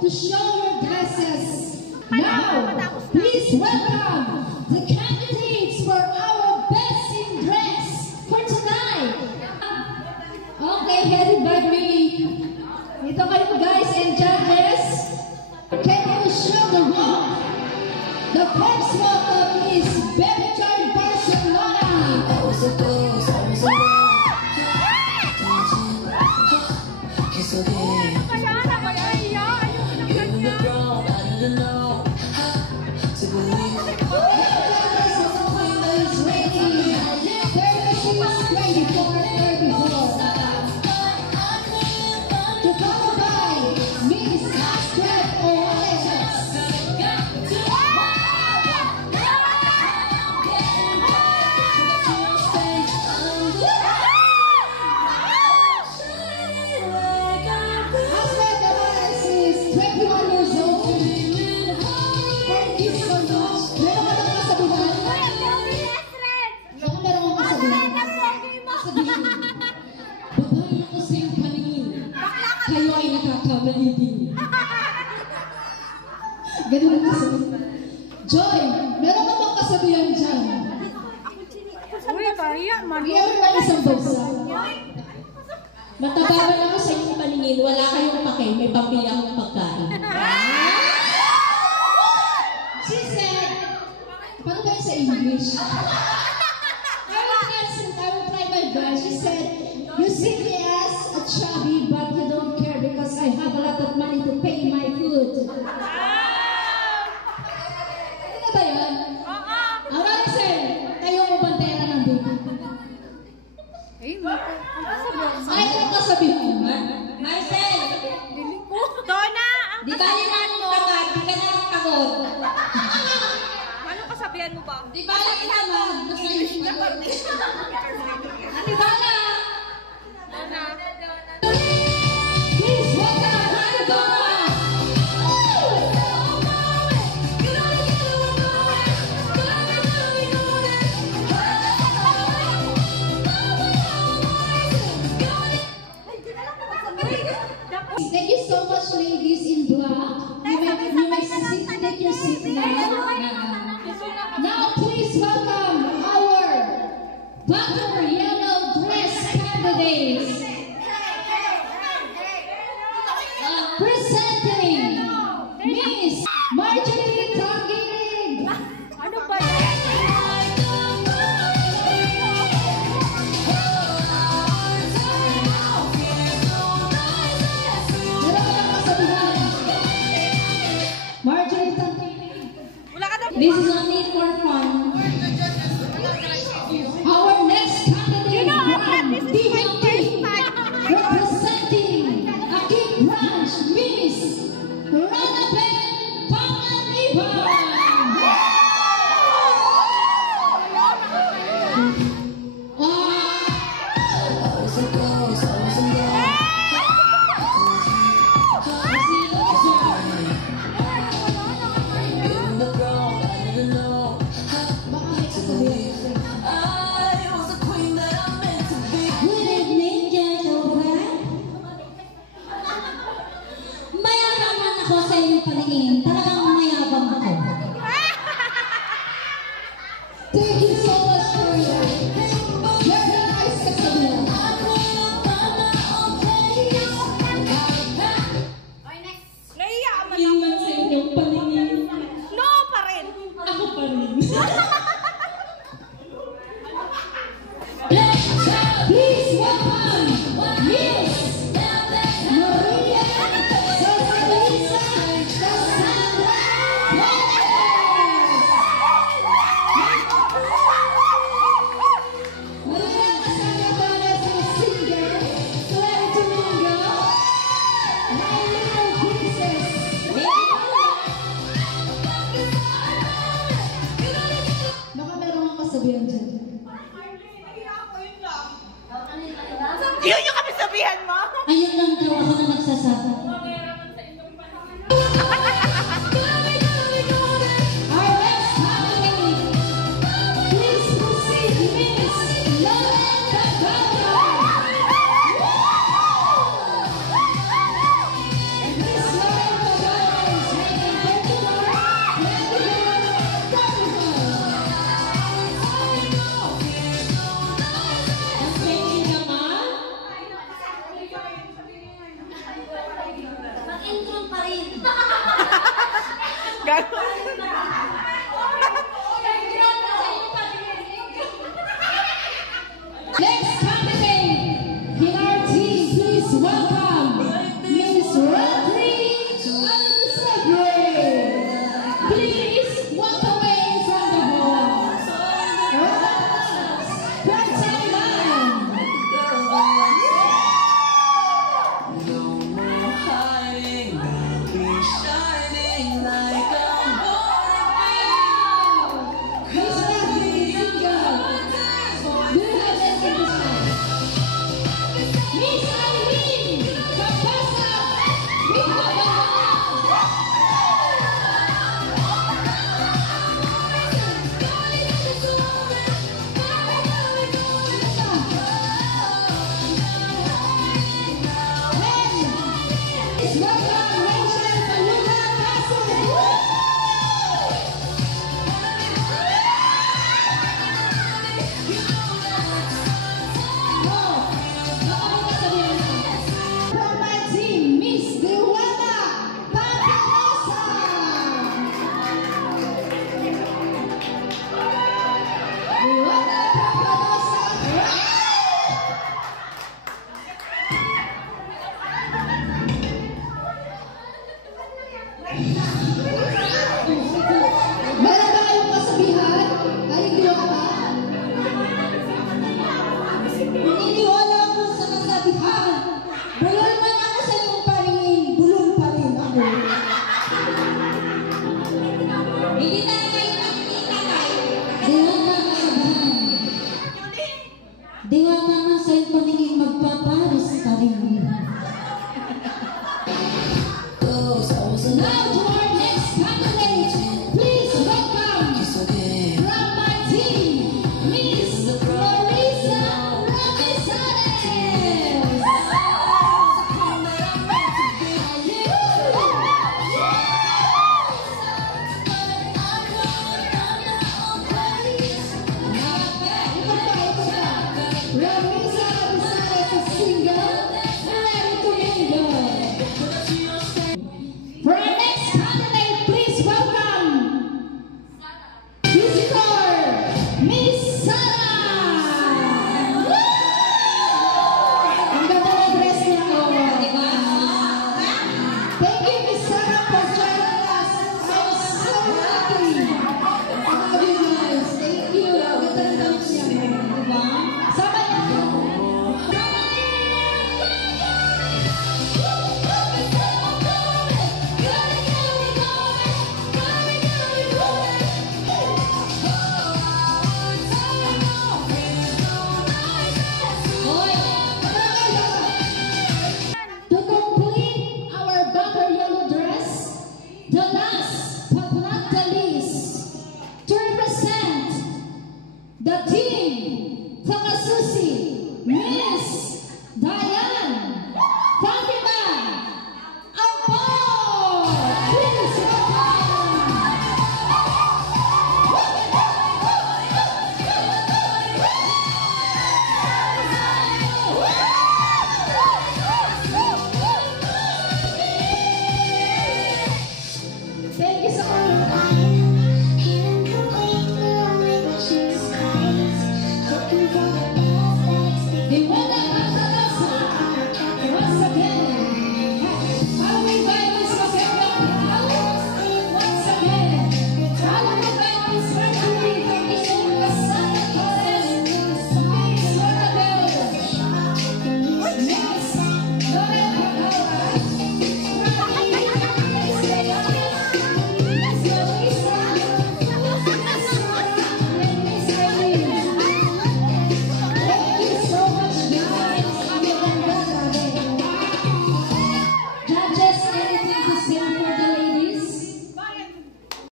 to show your dresses. Now, please welcome the candidates for our best in dress for tonight. Okay, headed by me. Ito kayo guys and judges. Can you show the walk? The first walk is Bebechard Barcelona. I was a ghost, I was a kiss again. You were wrong, I didn't know how to believe. Kayo ay nakakabali din. Ganun ang kasabihan. Joy, meron ka bang kasabihan dyan? Uy, kaya man. Meron ka isang bansa. Matabaran ako sa inyong paningin, wala kayong pake, may pambili akong pagkain. She said, paano ba sa English? I will try my best. She said, you see me as a chubby, but you don't care because I have a lot of money to pay my food. Ano ba yun? Maricel, tayo mo bandera ng baby. Ay, ano kasabihan mo? Marcel! Donna! Di ba yung mo ka? Di ka na pagod. Ano kasabihan mo ba? Di ba lang naman? Basta yung sinapag. Di ba na? Donna! Please welcome Hannah Donna! Thank you so much, ladies in black. You may take your seat now. Now, please welcome our butter yellow dress candidates. Presenting Miss Marjorie Tangig. Ano ba yan? Marjorie Tangig. Wala ka daw. This is only for fun. Our next candidate from DMP, representing Akik Branch, Miss Ranabel Pangaliban. Mayaman ako sa inyong paningin. Talagang mayabang ako. Thank you so much for your very nice kasabihan. Naiya man ako. Iwan sa inyong paningin. No pa rin. Ako pa rin. Please welcome Miss Maria Sosalisa Cassandra Flores. Maria Cassandra Flores is singer, Claire Domingo, My Little Princess. Baka meron kang kasabihan dyan. Yun yung kami sabihan mo? Ayun lang daw ako na nagsasabi. Our next candidate, please proceed, Miss Lauren Tagara. Miss Lauren Tagara. the team Takasusi, Miss Diane